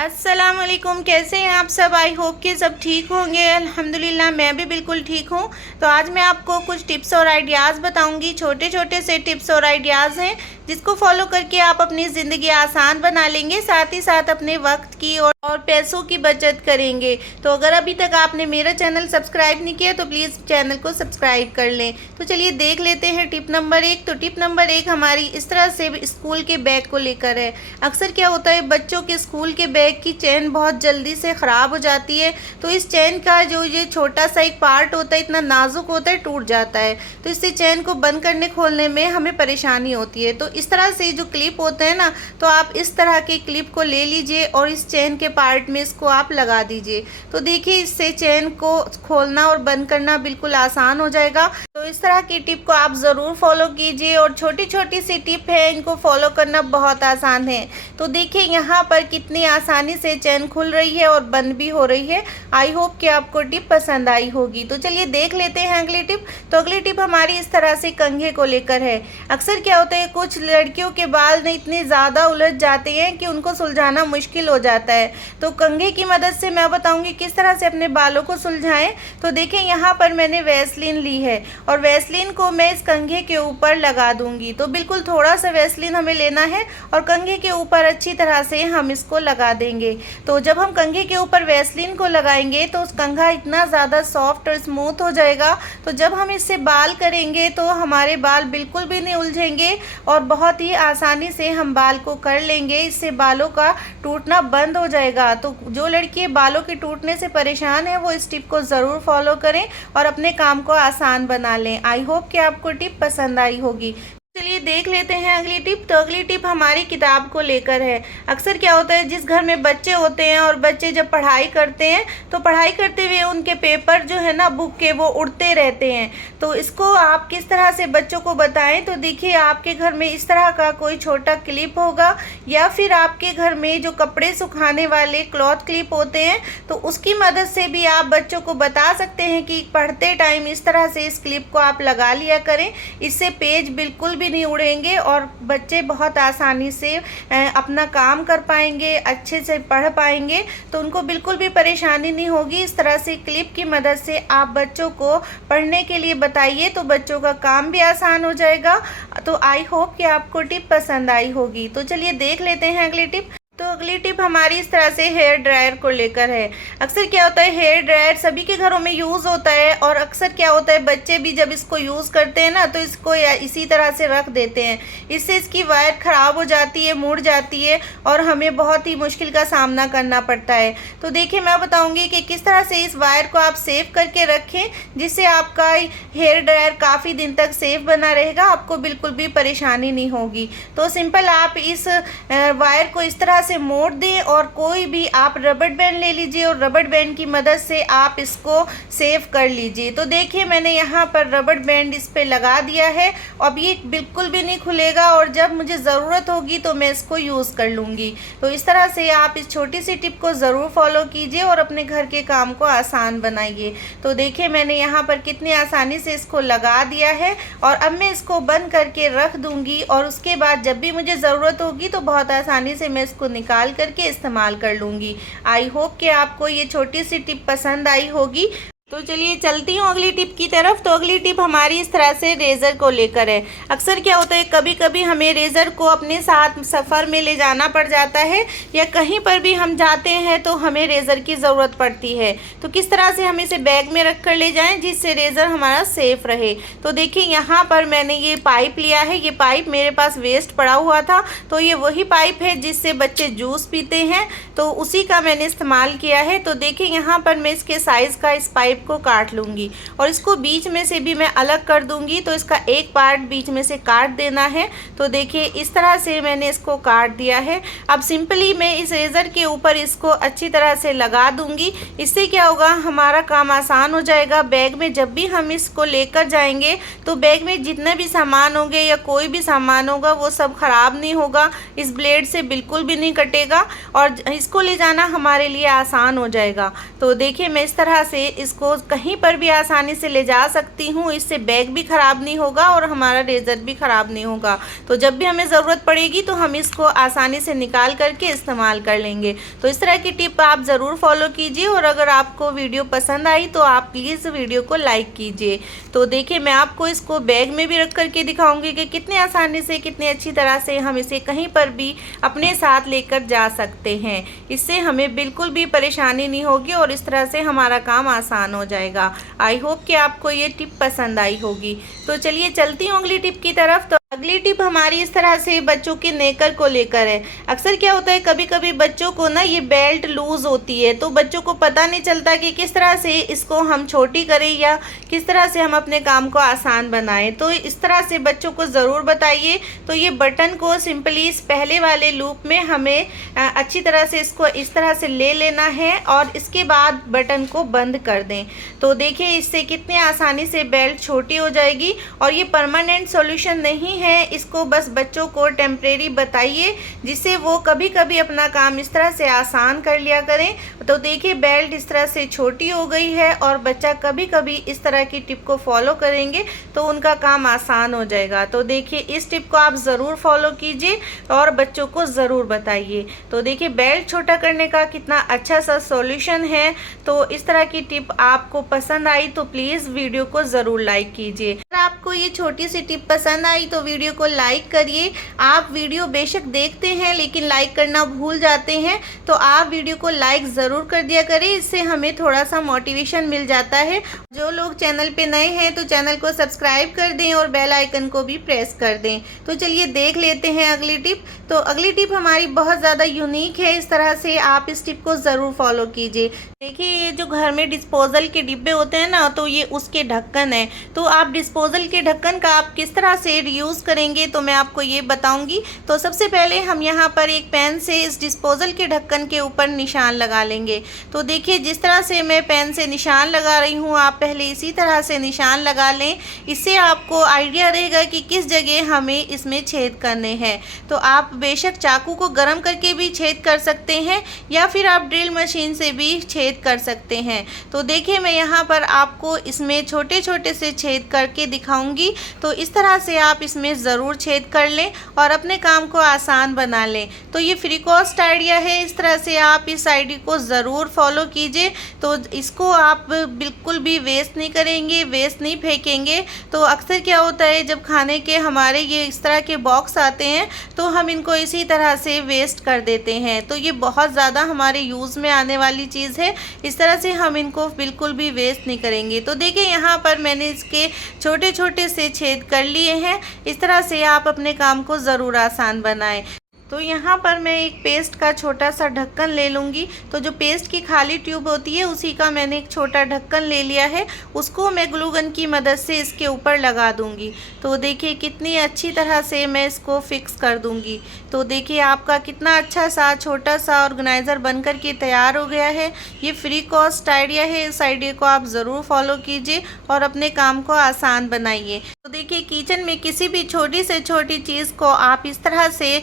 अस्सलाम वालेकुम। कैसे हैं आप सब? आई होप कि सब ठीक होंगे। अल्हम्दुलिल्लाह मैं भी बिल्कुल ठीक हूँ। तो आज मैं आपको कुछ टिप्स और आइडियाज़ बताऊंगी। छोटे छोटे से टिप्स और आइडियाज़ हैं जिसको फॉलो करके आप अपनी ज़िंदगी आसान बना लेंगे, साथ ही साथ अपने वक्त की और पैसों की बचत करेंगे। तो अगर अभी तक आपने मेरा चैनल सब्सक्राइब नहीं किया तो प्लीज़ चैनल को सब्सक्राइब कर लें। तो चलिए देख लेते हैं टिप नंबर 1। तो टिप नंबर 1 हमारी इस तरह से स्कूल के बैग को लेकर है। अक्सर क्या होता है, बच्चों के स्कूल के बैग की चेन बहुत जल्दी से ख़राब हो जाती है। तो इस चेन का जो ये छोटा सा एक पार्ट होता है, इतना नाजुक होता है, टूट जाता है। तो इससे चेन को बंद करने खोलने में हमें परेशानी होती है। तो इस तरह से जो क्लिप होते हैं ना, तो आप इस तरह के क्लिप को ले लीजिए और इस चेन के पार्ट में इसको आप लगा दीजिए। तो देखिए इससे चेन को खोलना और बंद करना बिल्कुल आसान हो जाएगा। तो इस तरह की टिप को आप ज़रूर फॉलो कीजिए। और छोटी छोटी सी टिप है, इनको फॉलो करना बहुत आसान है। तो देखिए यहाँ पर कितनी आसानी से चेन खुल रही है और बंद भी हो रही है। आई होप कि आपको टिप पसंद आई होगी। तो चलिए देख लेते हैं अगली टिप। तो अगली टिप हमारी इस तरह से कंघे को लेकर है। अक्सर क्या होता है, कुछ लड़कियों के बाल इतने ज़्यादा उलझ जाते हैं कि उनको सुलझाना मुश्किल हो जाता है। तो कंघे की मदद से मैं बताऊंगी किस तरह से अपने बालों को सुलझाएं। तो देखें यहाँ पर मैंने वैसलीन ली है और वैसलीन को मैं इस कंघे के ऊपर लगा दूंगी। तो बिल्कुल थोड़ा सा वैसलीन हमें लेना है और कंघे के ऊपर अच्छी तरह से हम इसको लगा देंगे। तो जब हम कंघे के ऊपर वैसलीन को लगाएंगे तो उस कंघा इतना ज़्यादा सॉफ्ट और स्मूथ हो जाएगा। तो जब हम इससे बाल करेंगे तो हमारे बाल बिल्कुल भी नहीं उलझेंगे और बहुत ही आसानी से हम बाल को कर लेंगे। इससे बालों का टूटना बंद हो जाएगा। तो जो लड़की बालों के टूटने से परेशान है वो इस टिप को ज़रूर फॉलो करें और अपने काम को आसान बना लें। आई होप कि आपको टिप पसंद आई होगी। चलिए देख लेते हैं अगली टिप। तो अगली टिप हमारी किताब को लेकर है। अक्सर क्या होता है, जिस घर में बच्चे होते हैं और बच्चे जब पढ़ाई करते हैं तो पढ़ाई करते हुए उनके पेपर जो है ना बुक के, वो उड़ते रहते हैं। तो इसको आप किस तरह से बच्चों को बताएं। तो देखिए आपके घर में इस तरह का कोई छोटा क्लिप होगा या फिर आपके घर में जो कपड़े सुखाने वाले क्लॉथ क्लिप होते हैं, तो उसकी मदद से भी आप बच्चों को बता सकते हैं कि पढ़ते टाइम इस तरह से इस क्लिप को आप लगा लिया करें। इससे पेज बिल्कुल भी नहीं उड़ेंगे और बच्चे बहुत आसानी से अपना काम कर पाएंगे, अच्छे से पढ़ पाएंगे। तो उनको बिल्कुल भी परेशानी नहीं होगी। इस तरह से क्लिप की मदद से आप बच्चों को पढ़ने के लिए बताइए तो बच्चों का काम भी आसान हो जाएगा। तो आई होप कि आपको टिप पसंद आई होगी। तो चलिए देख लेते हैं अगली टिप। तो अगली टिप हमारी इस तरह से हेयर ड्रायर को लेकर है। अक्सर क्या होता है, हेयर ड्रायर सभी के घरों में यूज़ होता है और अक्सर क्या होता है, बच्चे भी जब इसको यूज़ करते हैं ना तो इसको इसी तरह से रख देते हैं। इससे इसकी वायर ख़राब हो जाती है, मुड़ जाती है और हमें बहुत ही मुश्किल का सामना करना पड़ता है। तो देखिए मैं बताऊँगी कि किस तरह से इस वायर को आप सेव करके रखें जिससे आपका हेयर ड्रायर काफ़ी दिन तक सेफ बना रहेगा, आपको बिल्कुल भी परेशानी नहीं होगी। तो सिंपल आप इस वायर को इस तरह से मोड़ दें और कोई भी आप रबड़ बैंड ले लीजिए और रबड़ बैंड की मदद से आप इसको सेव कर लीजिए। तो देखिए मैंने यहाँ पर रबड़ बैंड इस पे लगा दिया है। अब ये बिल्कुल भी नहीं खुलेगा और जब मुझे ज़रूरत होगी तो मैं इसको यूज़ कर लूँगी। तो इस तरह से आप इस छोटी सी टिप को ज़रूर फॉलो कीजिए और अपने घर के काम को आसान बनाइए। तो देखिए मैंने यहाँ पर कितनी आसानी से इसको लगा दिया है और अब मैं इसको बंद करके रख दूँगी और उसके बाद जब भी मुझे ज़रूरत होगी तो बहुत आसानी से मैं इसको निकाल करके इस्तेमाल कर लूँगी। आई होप कि आपको ये छोटी सी टिप पसंद आई होगी। तो चलिए चलती हूँ अगली टिप की तरफ। तो अगली टिप हमारी इस तरह से रेज़र को लेकर है। अक्सर क्या होता है, कभी कभी हमें रेज़र को अपने साथ सफ़र में ले जाना पड़ जाता है या कहीं पर भी हम जाते हैं तो हमें रेज़र की ज़रूरत पड़ती है। तो किस तरह से हम इसे बैग में रख कर ले जाएं जिससे रेज़र हमारा सेफ़ रहे। तो देखिए यहाँ पर मैंने ये पाइप लिया है। ये पाइप मेरे पास वेस्ट पड़ा हुआ था, तो ये वही पाइप है जिससे बच्चे जूस पीते हैं, तो उसी का मैंने इस्तेमाल किया है। तो देखिए यहाँ पर मैं इसके साइज़ का इस पाइप को काट लूँगी और इसको बीच में से भी मैं अलग कर दूँगी। तो इसका एक पार्ट बीच में से काट देना है। तो देखिए इस तरह से मैंने इसको काट दिया है। अब सिंपली मैं इस रेज़र के ऊपर इसको अच्छी तरह से लगा दूँगी। इससे क्या होगा, हमारा काम आसान हो जाएगा। बैग में जब भी हम इसको लेकर जाएंगे तो बैग में जितने भी सामान होंगे या कोई भी सामान होगा वो सब ख़राब नहीं होगा, इस ब्लेड से बिल्कुल भी नहीं कटेगा और इसको ले जाना हमारे लिए आसान हो जाएगा। तो देखिए मैं इस तरह से इसको इसको कहीं पर भी आसानी से ले जा सकती हूँ। इससे बैग भी ख़राब नहीं होगा और हमारा रेज़र भी ख़राब नहीं होगा। तो जब भी हमें ज़रूरत पड़ेगी तो हम इसको आसानी से निकाल करके इस्तेमाल कर लेंगे। तो इस तरह की टिप आप ज़रूर फॉलो कीजिए और अगर आपको वीडियो पसंद आई तो आप प्लीज़ वीडियो को लाइक कीजिए। तो देखिए मैं आपको इसको बैग में भी रख करके दिखाऊंगी कि कितने आसानी से, कितने अच्छी तरह से हम इसे कहीं पर भी अपने साथ लेकर जा सकते हैं। इससे हमें बिल्कुल भी परेशानी नहीं होगी और इस तरह से हमारा काम आसान हो जाएगा। आई होप कि आपको ये टिप पसंद आई होगी। तो चलिए चलती हूँ अगली टिप की तरफ। तो अगली टिप हमारी इस तरह से बच्चों के नेकर को लेकर है। अक्सर क्या होता है, कभी कभी बच्चों को ना ये बेल्ट लूज़ होती है तो बच्चों को पता नहीं चलता कि किस तरह से इसको हम छोटी करें या किस तरह से हम अपने काम को आसान बनाएं। तो इस तरह से बच्चों को ज़रूर बताइए। तो ये बटन को सिंपली इस पहले वाले लूप में हमें अच्छी तरह से इसको इस तरह से ले लेना है और इसके बाद बटन को बंद कर दें। तो देखिए इससे कितनी आसानी से बेल्ट छोटी हो जाएगी। और ये परमानेंट सॉल्यूशन नहीं है, इसको बस बच्चों को टेम्परेरी बताइए जिससे वो कभी कभी अपना काम इस तरह से आसान कर लिया करें। तो देखिए बेल्ट इस तरह से छोटी हो गई है और बच्चा कभी कभी इस तरह की टिप को फॉलो करेंगे तो उनका काम आसान हो जाएगा। तो देखिए इस टिप को आप ज़रूर फॉलो कीजिए और बच्चों को ज़रूर बताइए। तो देखिए बेल्ट छोटा करने का कितना अच्छा सा सॉल्यूशन है। तो इस तरह की टिप आपको पसंद आई तो प्लीज़ वीडियो को ज़रूर लाइक कीजिए। अगर आपको ये छोटी सी टिप पसंद आई तो वीडियो को लाइक करिए। आप वीडियो बेशक देखते हैं लेकिन लाइक करना भूल जाते हैं, तो आप वीडियो को लाइक ज़रूर कर दिया करें। इससे हमें थोड़ा सा मोटिवेशन मिल जाता है। जो लोग चैनल पे नए हैं तो चैनल को सब्सक्राइब कर दें और बेल आइकन को भी प्रेस कर दें। तो चलिए देख लेते हैं अगली टिप। तो अगली टिप हमारी बहुत ज़्यादा यूनिक है। इस तरह से आप इस टिप को ज़रूर फॉलो कीजिए। देखिए ये जो घर में डिस्पोजल के डिब्बे होते हैं ना, तो ये उसके ढक्कन है। तो आप डिस्पोजल के ढक्कन का आप किस तरह से रीयूज़ करेंगे तो मैं आपको ये बताऊंगी। तो सबसे पहले हम यहाँ पर एक पेन से इस डिस्पोजल के ढक्कन के ऊपर निशान लगा लेंगे। तो देखिए जिस तरह से मैं पेन से निशान लगा रही हूँ, आप पहले इसी तरह से निशान लगा लें। इससे आपको आइडिया रहेगा कि किस जगह हमें इसमें छेद करने हैं। तो आप बेशक चाकू को गर्म करके भी छेद कर सकते हैं या फिर आप ड्रिल मशीन से भी छेद कर सकते हैं। तो देखिए मैं यहाँ पर आपको इसमें छोटे छोटे से छेद करके दिखाऊंगी। तो इस तरह से आप इसमें ज़रूर छेद कर लें और अपने काम को आसान बना लें। तो ये फ्री कॉस्ट आइडिया है, इस तरह से आप इस आइडिया को ज़रूर फॉलो कीजिए। तो इसको आप बिल्कुल भी वेस्ट नहीं करेंगे, वेस्ट नहीं फेंकेंगे। तो अक्सर क्या होता है, जब खाने के हमारे ये इस तरह के बॉक्स आते हैं तो हम इनको इसी तरह से वेस्ट कर देते हैं। तो ये बहुत ज़्यादा हमारे यूज़ में आने वाली चीज़ है। इस तरह से हम इनको बिल्कुल भी वेस्ट नहीं करेंगे। तो देखिए यहाँ पर मैंने इसके छोटे छोटे से छेद कर लिए हैं। इस तरह से आप अपने काम को ज़रूर आसान बनाएं। तो यहाँ पर मैं एक पेस्ट का छोटा सा ढक्कन ले लूँगी। तो जो पेस्ट की खाली ट्यूब होती है उसी का मैंने एक छोटा ढक्कन ले लिया है, उसको मैं ग्लू गन की मदद से इसके ऊपर लगा दूँगी। तो देखिए कितनी अच्छी तरह से मैं इसको फिक्स कर दूँगी। तो देखिए आपका कितना अच्छा सा छोटा सा ऑर्गेनाइज़र बनकर के तैयार हो गया है। ये फ्री कॉस्ट आइडिया है, इस आइडिया को आप ज़रूर फॉलो कीजिए और अपने काम को आसान बनाइए। तो देखिए किचन में किसी भी छोटी से छोटी चीज़ को आप इस तरह से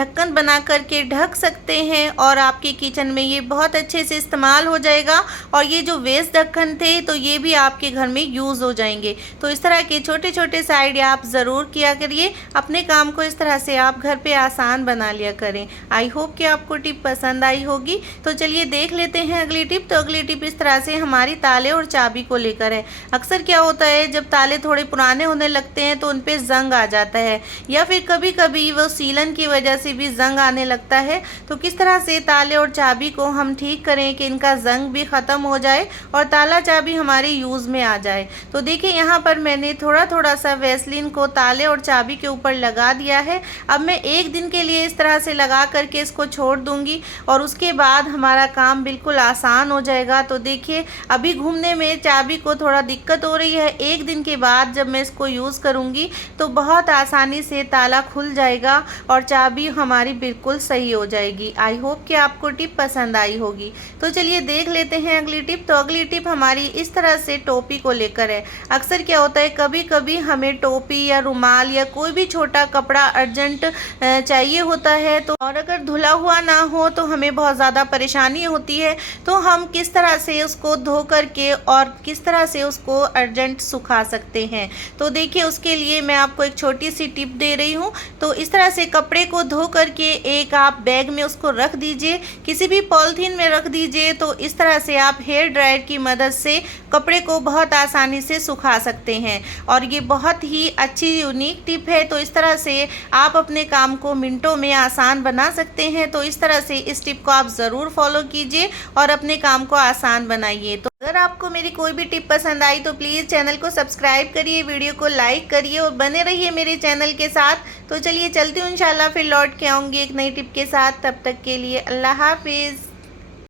ढक्कन बना करके ढक सकते हैं और आपके किचन में ये बहुत अच्छे से इस्तेमाल हो जाएगा। और ये जो वेस्ट ढक्कन थे तो ये भी आपके घर में यूज़ हो जाएंगे। तो इस तरह के छोटे छोटे से आइडिया आप ज़रूर किया करिए। अपने काम को इस तरह से आप घर पे आसान बना लिया करें। आई होप कि आपको टिप पसंद आई होगी। तो चलिए देख लेते हैं अगली टिप। तो अगली टिप इस तरह से हमारी ताले और चाबी को लेकर है। अक्सर क्या होता है, जब ताले थोड़े पुराने होने लगते हैं तो उन पर जंग आ जाता है या फिर कभी कभी वो सीलन की वजह से भी जंग आने लगता है। तो किस तरह से ताले और चाबी को हम ठीक करें कि इनका जंग भी ख़त्म हो जाए और ताला चाबी हमारे यूज़ में आ जाए। तो देखिए यहाँ पर मैंने थोड़ा थोड़ा सा वैसलीन को ताले और चाबी के ऊपर लगा दिया है। अब मैं एक दिन के लिए इस तरह से लगा करके इसको छोड़ दूँगी और उसके बाद हमारा काम बिल्कुल आसान हो जाएगा। तो देखिए अभी घूमने में चाबी को थोड़ा दिक्कत हो रही है, एक दिन के बाद जब मैं इसको यूज़ करूँगी तो बहुत आसानी से ताला खुल जाएगा और चाबी हमारी बिल्कुल सही हो जाएगी। आई होप कि आपको टिप पसंद आई होगी। तो चलिए देख लेते हैं अगली टिप। तो अगली टिप हमारी इस तरह से टोपी को लेकर है। अक्सर क्या होता है, कभी कभी हमें टोपी या रुमाल या कोई भी छोटा कपड़ा अर्जेंट चाहिए होता है, तो और अगर धुला हुआ ना हो तो हमें बहुत ज़्यादा परेशानी होती है। तो हम किस तरह से उसको धो करके और किस तरह से उसको अर्जेंट सुखा सकते हैं, तो देखिए उसके लिए मैं आपको एक छोटी सी टिप दे रही हूँ। तो इस तरह से कपड़े को धो करके एक आप बैग में उसको रख दीजिए, किसी भी पॉलिथीन में रख दीजिए। तो इस तरह से आप हेयर ड्रायर की मदद से कपड़े को बहुत आसानी से सुखा सकते हैं और ये बहुत ही अच्छी यूनिक टिप है। तो इस तरह से आप अपने काम को मिनटों में आसान बना सकते हैं। तो इस तरह से इस टिप को आप ज़रूर फॉलो कीजिए और अपने काम को आसान बनाइए। तो अगर आपको मेरी कोई भी टिप पसंद आई तो प्लीज़ चैनल को सब्सक्राइब करिए, वीडियो को लाइक करिए और बने रहिए मेरे चैनल के साथ। तो चलिए चलती हूँ, इंशाल्लाह फिर लौट के आऊँगी एक नई टिप के साथ। तब तक के लिए अल्लाह हाफिज़।